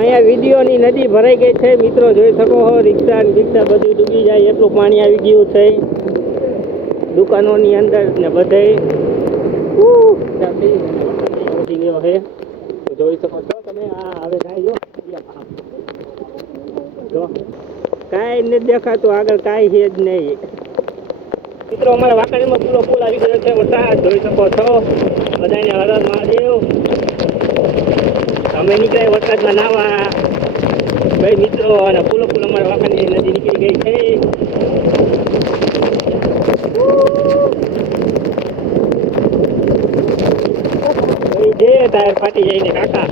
અહીંયા વિડીયોની નદી ભરાઈ ગઈ છે મિત્રો, જોઈ શકો છો. રિક્ષા ને રિક્ષા બધું ડૂબી જાય એટલું પાણી આવી ગયું છે દુકાનોની અંદર ને બધે. ગયો છે જોઈ શકો છો તમે. આ હવે કાંઈ જો કાંઈ નથી દેખાતું આગળ, કાંઈ છે જ નહીં મિત્રો. અમારા વાંકાણીમાં પૂરો પુલ આવી ગયો છે. વરસાદ જોઈ શકો છો. બધાને હર હર મહાદેવ. અમે નીકળ્યા વરસાદમાં નાવા ભાઈ મિત્રો, અને પૂલો પુલ અમારા વાંકાણી નદી નીકળી ગઈ છે. જે ટાયર ફાટી જાય ને કાકા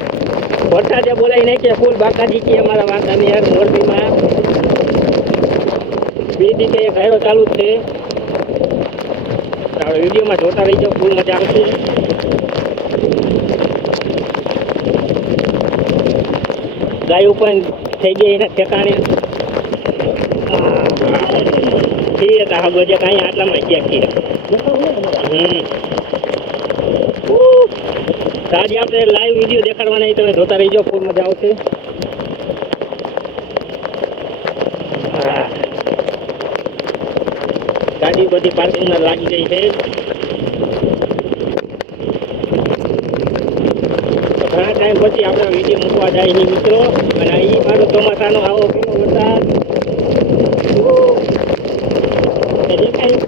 વરસાદે બોલાવી નાખીએ ફૂલ બાકાજી કે અમારા વાંકાની યાર મોરબીમાં 2 દિવસે એક હાઈરો ચાલુ જ છે. આપણે વિડીયોમાં જોતા રહી જાઓ, ફૂલ મજા આવશે. ગાયો પણ થઈ ગઈ એના ઠેકાણે. ઠીક હા બજે કાંઈ આટલામાં ક્યાંક છે. આજે આપણે લાઈવ વિડીયો દેખાડવાના, તમે જોતા રહી જાઓ, ફૂલ મજા આવશે. ગાડી બધી પાર્કિંગમાં લાગી ગઈ છે. ઘણા ટાઈમ પછી આપણે વિડીયો મૂકવા જાય છે મિત્રો. અને અહીં મારો ચોમાસાનો આવો કેવો વરસાદ દેખાય.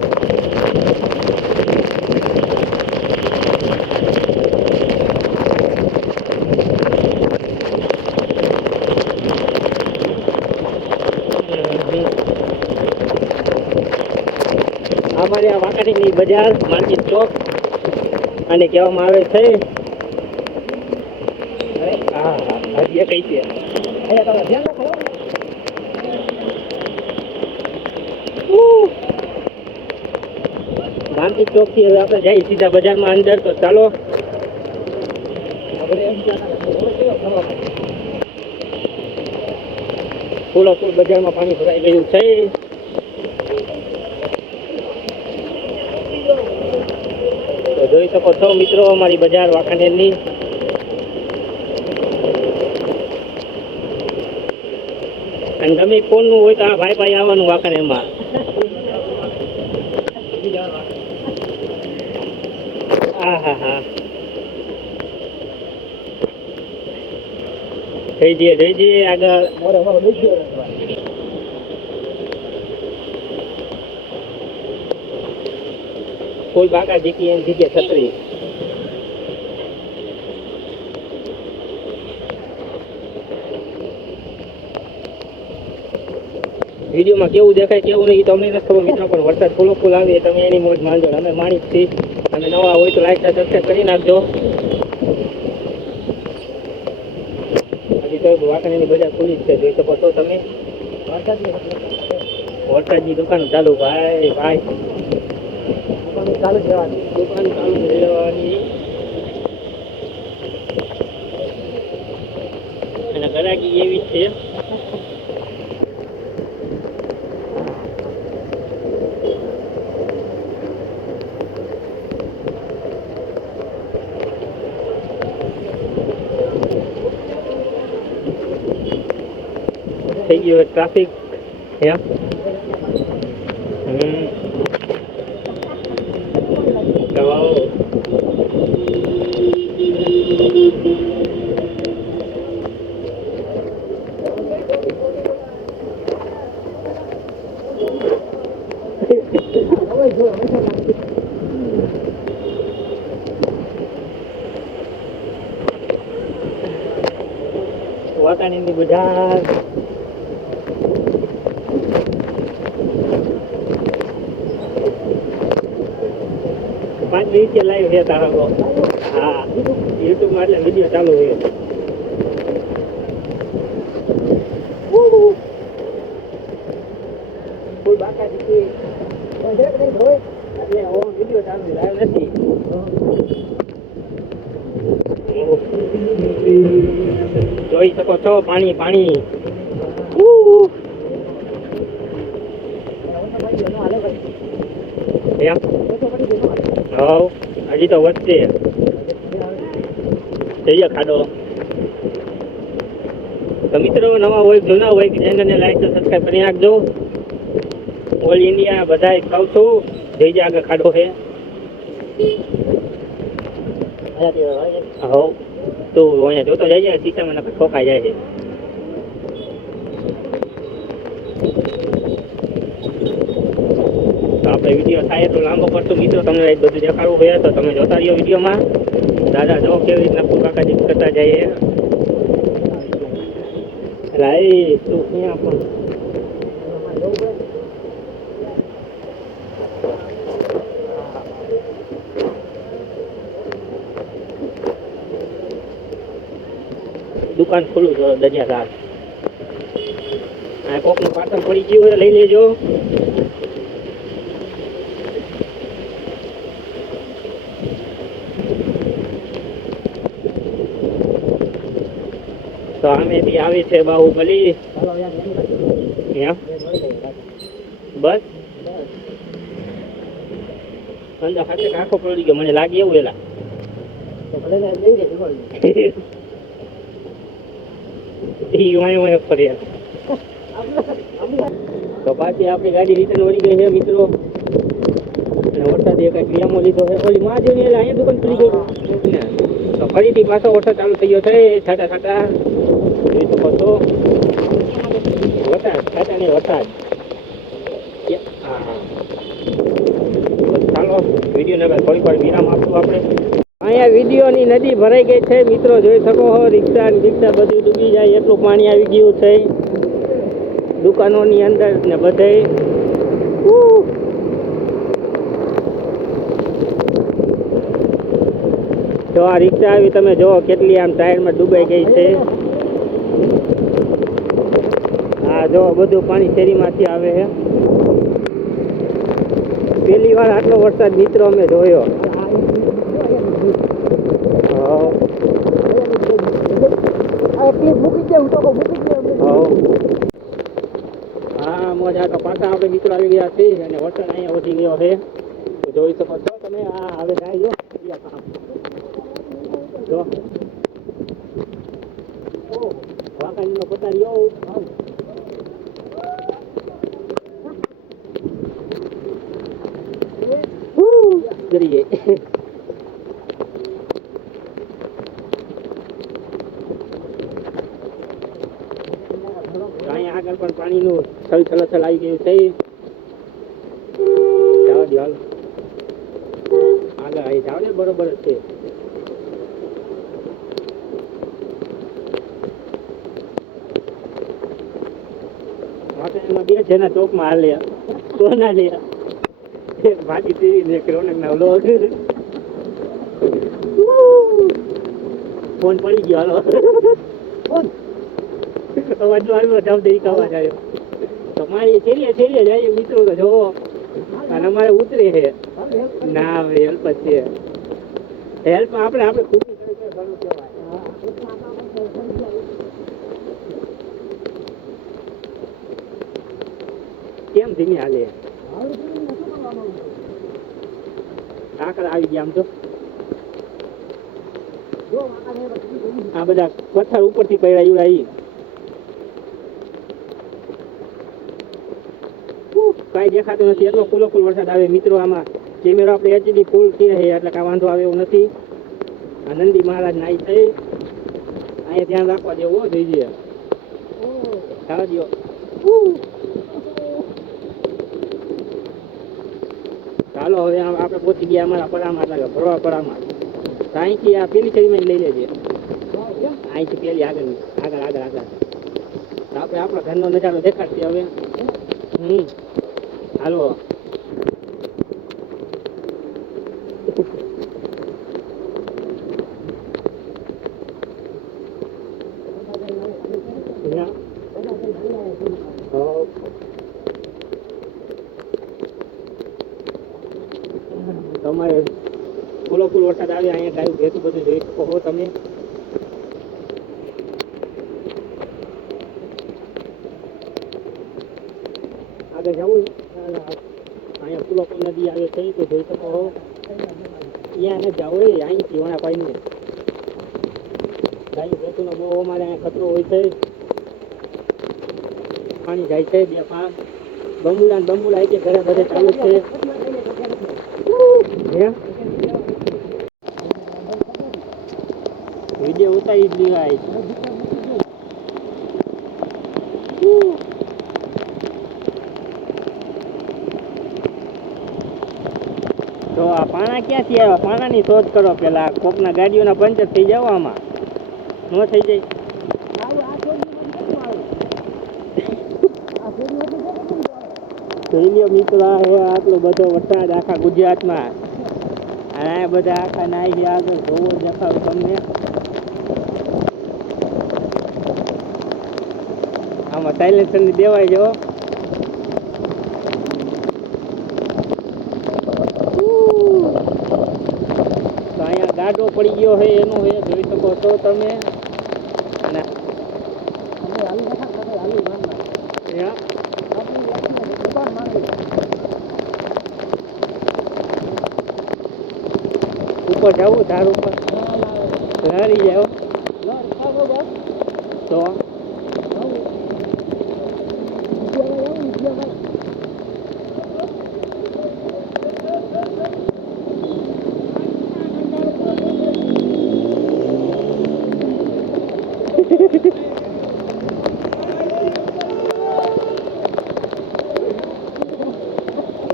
અમારે આ વાંકાણીની બજાર માર્કેટ ચોક અને કહેવામાં આવે છે. હા હજી કઈ છે માર્કેટ ચોક થી હવે આપણે જઈએ સીધા બજારમાં અંદર. તો ચાલો ફૂલો ફૂલ બજારમાં પાણી ભરાઈ ગયું છે. જોઈ શકો છો મિત્રો અમારી બજાર વાંકાનેરની. અને ગમે કોણનું હોય તો આ ભાઈ ભાઈ આવવાનું વાંકાનેરમાં. હા હા હા થઈ જઈએ આગળ. ફૂલ બાકાજી કી એમ જગ્યા છત્રી. વિડીયોમાં કેવું દેખાય કેવું નહીં તમને નથી ખબર મિત્રો, પણ વરસાદ ફૂલો ફૂલ આવે તમે એની મોજ માનજો. અમે માણી છીએ. અને નવા હોય તો લાઈક સબસ્ક્રાઈબ કરી નાખજો. હજી તો વાંકાણીની બજાર ખુલ્લી જ છે, જોઈ શકો છો તમે. વરસાદની દુકાન ચાલુ ભાઈ ભાઈ. દુકાન ચાલુ રહેવાની. અને ગરાકી એવી છે. થઈ ગયો ટ્રાફિક. વાંકાણીની બજાર. પાંચ મિનિટ લાઈવ છે તારા. હા યુટ્યુબ માં એટલે વિડીયો ચાલુ છે. ફૂલ બાકાજી વિડીયો ચાલુ લાઈવ નથી. જોઈ શકો છો પાણી પાણી. હજી તો વધશે. જઈએ ખાડો. તો મિત્રો નવા હોય જૂના હોય કે ચેનલને લાઈક તો સબસ્ક્રાઈબ કરી નાખજો. ઓલ ઇન્ડિયા બધાય કહું છું જઈ જાય આગળ ખાડો છે. હો તો અહીંયા જોતો જાય છે સીસામાં નકર ઠોકાઈ જાય છે. તો આપણે વિડીયો થાય એટલો લાંબો કરશું મિત્રો, તમને બધું દેખાડવું હોય તો તમે જોતા રહ્યો વિડીયોમાં. દાદા જો કેવી રીતના કાકાજી કરતા જાય. રાઈ તું ક્યાં પણ દુકાન ખુલ્લું છે દરિયા ઘાટ. આ કોકનું પાર્સલ પડી ગયું હોય લઈ લેજો. તો અમે બી આવી છે બાહુબલી. બસ અંદર ખાતે આખો પડી ગયો મને લાગે એવું એલા. તો પાછી આપણી ગાડી રિટર્ન વળી ગઈ છે મિત્રો. અને વરસાદ એક ક્રિયામો લીધો છે. ઓલી માં જોઈને એટલે અહીંયા દુકાન ખુલી ગઈ. તો ફરીથી પાછો વરસાદ ચાલુ થઈ ગયો છે. છાટા છાટા જોઈ શકો છો. વરસાદ છાટા ને વરસાદ. ચાલો વિડીયો ને થોડીક વાર વિરામ આપશું આપણે. અહીંયા વિડીયોની નદી ભરાઈ ગઈ છે મિત્રો, જોઈ શકો છો. રિક્ષા ને રિક્ષા બધું ડૂબી જાય એટલું પાણી આવી ગયું છે દુકાનોની અંદર ને બધે. જો આ રિક્ષા આવી તમે જો કેટલી આમ ટાયરમાં ડૂબાઈ ગઈ છે. હા જો બધું પાણી શેરીમાંથી આવે છે. પહેલી વાર આટલો વરસાદ મિત્રો અમે જોયો. હા મજા તો પાછા આપણે મિત્રો આવી ગયા છે અને વરસાદ અહીંયા વધી ગયો છે. તો જોઈ શકો છો તમે. આ હવે જાય જો વાકાણીનો પતાર્યો. ડરી ગઈ. અહીંયા આગળ પણ પાણીનું છલછલ આવી ગયું છે. જાવ દો હાલ આગળ આવી જાવ ને બરોબર જ છે. બે છે ને ચોકમાં હાલે તો ના લે ભાજી ટીવી ને રોનક ના વ્લોગ. ફોન પડી ગયો હાલો. અવાજ આવ્યો જબ દઈ અવાજ આવ્યો. તમારી છેલ્લે જાય મિત્રો તો જોવો. અને અમારે ઉતરે છે ના હવે હેલ્પ જ છે. હેલ્પ આપણે ખુશી કરી ઘણું કહેવાય. કેમ ધીમી હાલે? આકર આવી ગયા આમ તો. આ બધા પથ્થર ઉપરથી પડ્યા એવું કઈ દેખાતું નથી. એટલો ફૂલો ફૂલ વરસાદ આવે મિત્રો. આમાં કેમેરો આપણે એચડી ફૂલ છે એટલે કાંઈ વાંધો આવે એવું નથી. આ નંદી મહારાજ નાઈ થઈ અહીંયા ધ્યાન રાખવા જેવું જોઈએ. ખાવા દો. ચાલો હવે આપણે પહોંચી ગયા અમારા પડામાં, ભરવા પડામાં. અહીંથી આ પેલી શેરીમાં લઈ લેજે. અહીંથી પેલી આગળ આપણે આપણા ઘરનો નજારો દેખાડશે હવે. હાલો તમારે ફૂલો ફૂલ વરસાદ આવે અહીંયા ગાયું ભેંસું બધું જોઈ શકો છો તમે. આગળ જવું અહીંયા ફૂલો ફૂલ નદી આવે છે તો જોઈ શકો છો. અહીંયા ને જાવ અહીંથી વણા પાઈને ગાયું ભેંસુનો બહુ અમારે અહીંયા ખતરો હોય છે. પાણી જાય છે બે પાંચ બંબુલા ને બંબુલા કે ઘરે બધે ચાલુ છે વિડીયો ઉતારી જ લેવાય તો આ પાણા ક્યાંથી આવ્યા પાણાની શોધ કરો પેલા કોકના ગાડીઓના પંચર થઈ જાવ આમાં ન થઈ જાય જોઈ લ્યો મિત્રો આટલો બધો વરસાદ આખા ગુજરાતમાં આ બધા આખા નાઈ ગયા આગળ જોવો દેખાવ તમને આમાં સાયલેન્સર ની દેવાય જો તો અહીંયા ગાડો પડી ગયો છે એનું હે જોઈ શકો છો તમે અને ઉપર જવું ધાર ઉપર લડી જાવ તો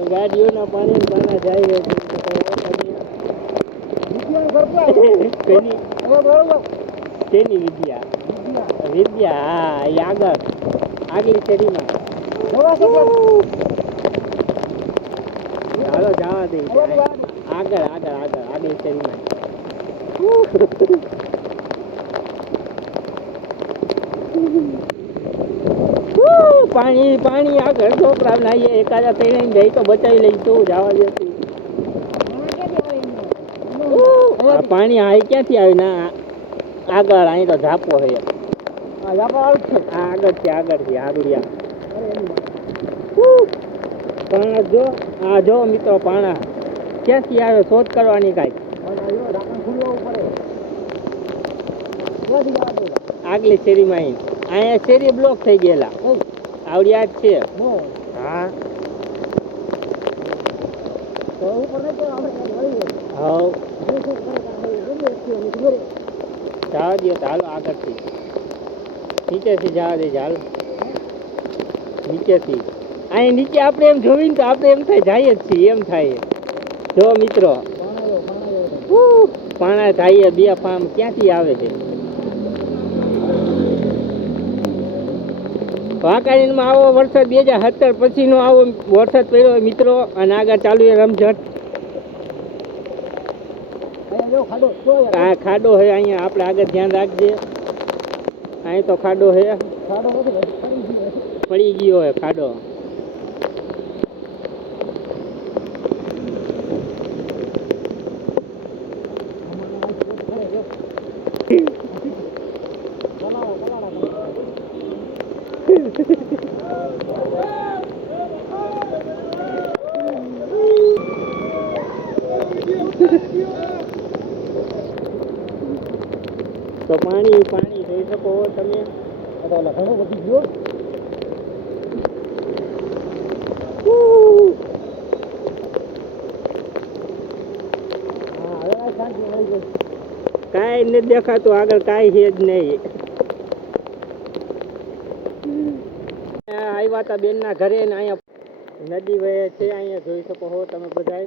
ગાડીઓના પાણી પાના જાય તેની વિદ્યા વિદ્યા હા એ આગળ શેરીમાં ચાલો જવા દે આગળ શેરીમાં પાણી આગળ છોકરા નાઈએ એકાદા પહેરીને ગઈ તો બચાવી લઈ તો જવા દે પાણી આ ક્યાંથી આવે ના આગળ અહીં તો ઝાપો છે આગળ છે આગળિયા પાણા જો મિત્રો પાણા ક્યાંથી આવે શોધ કરવાની કાંઈ આગલી શેરીમાં અહીંયા શેરી બ્લોક થઈ ગયેલા આવડિયા જ છે હા જવા દો ચાલો આગળથી નીચેથી જવા દે ચાલો નીચેથી અહીં નીચે આપણે એમ જોઈને તો આપણે એમ થાય જાય જ છીએ એમ થાય જો મિત્રો પાણા થાય બે ફાર્મ ક્યાંથી આવે છે વાંકાનેરમાં આવો વરસાદ 2017 પછીનો આવો વરસાદ પડ્યો મિત્રો અને આગળ ચાલુ રમઝટ આ ખાડો હે અહીંયા આપણે આગળ ધ્યાન રાખજે અહીં તો ખાડો હે પડી ગયો હે ખાડો તો પાણી જોઈ શકો તમે ઘણો વધી ગયો કાંઈ નથી દેખાતું આગળ કાંઈ છે જ નહીં આવ્યા હતા બેન ના ઘરે ને અહીંયા નદી વહે છે અહીંયા જોઈ શકો છો તમે બધા